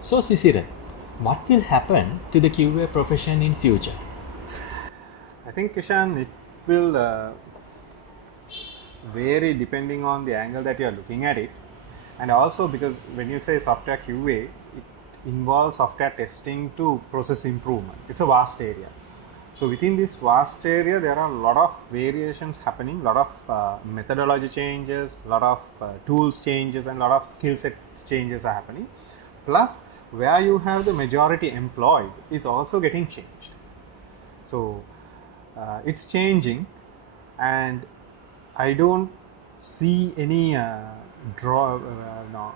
So Sisira, what will happen to the QA profession in future? I think, Kishan, it will vary depending on the angle that you are looking at it, and also because when you say software QA, it involves software testing to process improvement. It's a vast area. So within this vast area, there are a lot of variations happening, a lot of methodology changes, a lot of tools changes, and a lot of skill set changes are happening. Plus, where you have the majority employed is also getting changed. So it's changing, and I don't see any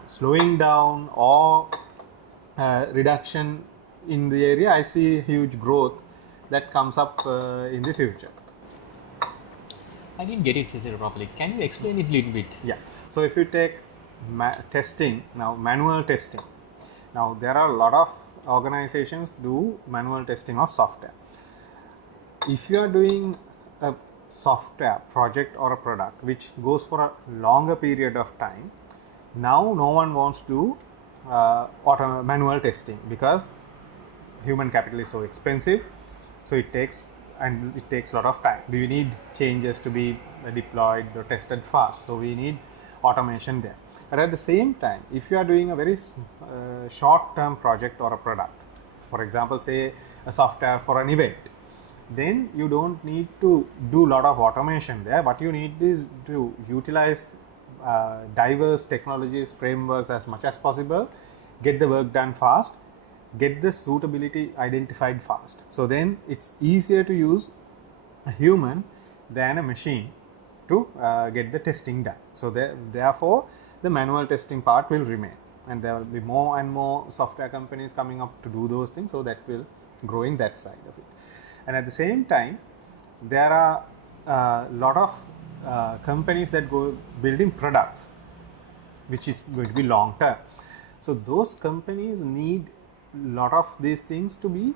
slowing down or reduction in the area. I see huge growth that comes up in the future. I didn't get it, Sisira, properly. Can you explain it a little bit? Yeah. So if you take testing, now manual testing. Now there are a lot of organizations do manual testing of software. If you are doing a software project or a product which goes for a longer period of time, now no one wants to do manual testing because human capital is so expensive. So it takes a lot of time. We need changes to be deployed or tested fast. So we need automation there. But at the same time, if you are doing a very short-term project or a product, for example, say a software for an event, then you don't need to do a lot of automation there, but you need is to utilize diverse technologies, frameworks as much as possible, get the work done fast, get the suitability identified fast. So then it's easier to use a human than a machine to get the testing done. So therefore, the manual testing part will remain, and there will be more and more software companies coming up to do those things, so that will grow in that side of it. And at the same time, there are a lot of companies that go building products, which is going to be long term. So those companies need a lot of these things to be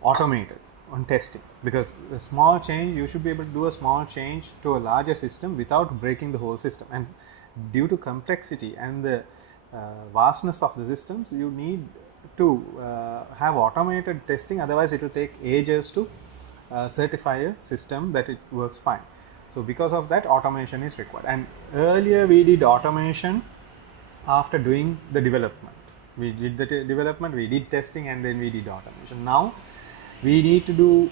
automated on testing, because a small change, you should be able to do a small change to a larger system without breaking the whole system. And due to complexity and the vastness of the systems, you need to have automated testing, otherwise it will take ages to certify a system that it works fine. So because of that, automation is required. And earlier we did automation after doing the development. We did the development, we did testing, and then we did automation. Now we need to do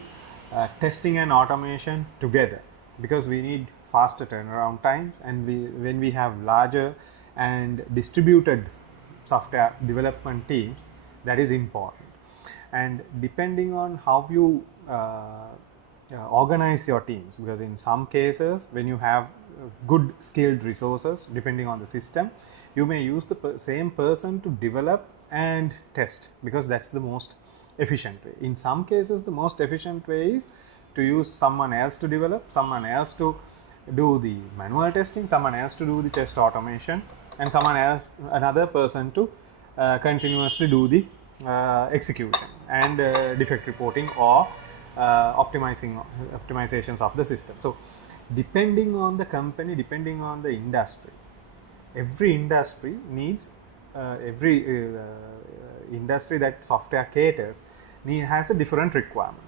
testing and automation together, because we need faster turnaround times, and when we have larger and distributed software development teams, that is important. And depending on how you organize your teams, because in some cases when you have good skilled resources, depending on the system, you may use the same person to develop and test, because that's the most efficient way. In some cases, the most efficient way is to use someone else to develop, someone else to do the manual testing, someone else to do the test automation, and another person to continuously do the execution and defect reporting or optimizations of the system. So depending on the company, depending on the industry, every industry needs industry that software caters has a different requirement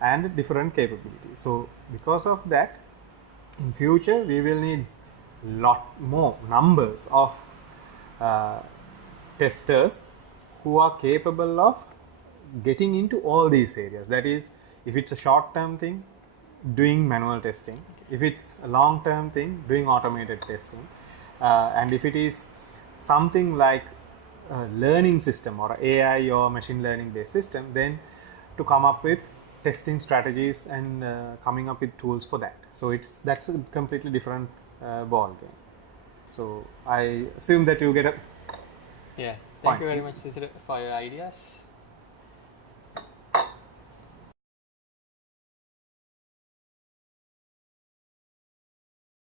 and different capability. So because of that, in future we will need lot more numbers of testers who are capable of getting into all these areas. That is, if it's a short term thing, doing manual testing; if it's a long term thing, doing automated testing, and if it is something like a learning system or AI or machine learning based system, then to come up with testing strategies and coming up with tools for that. So that's a completely different ball game. So I assume that you get a Yeah. Thank you very much, Sisira, for your ideas.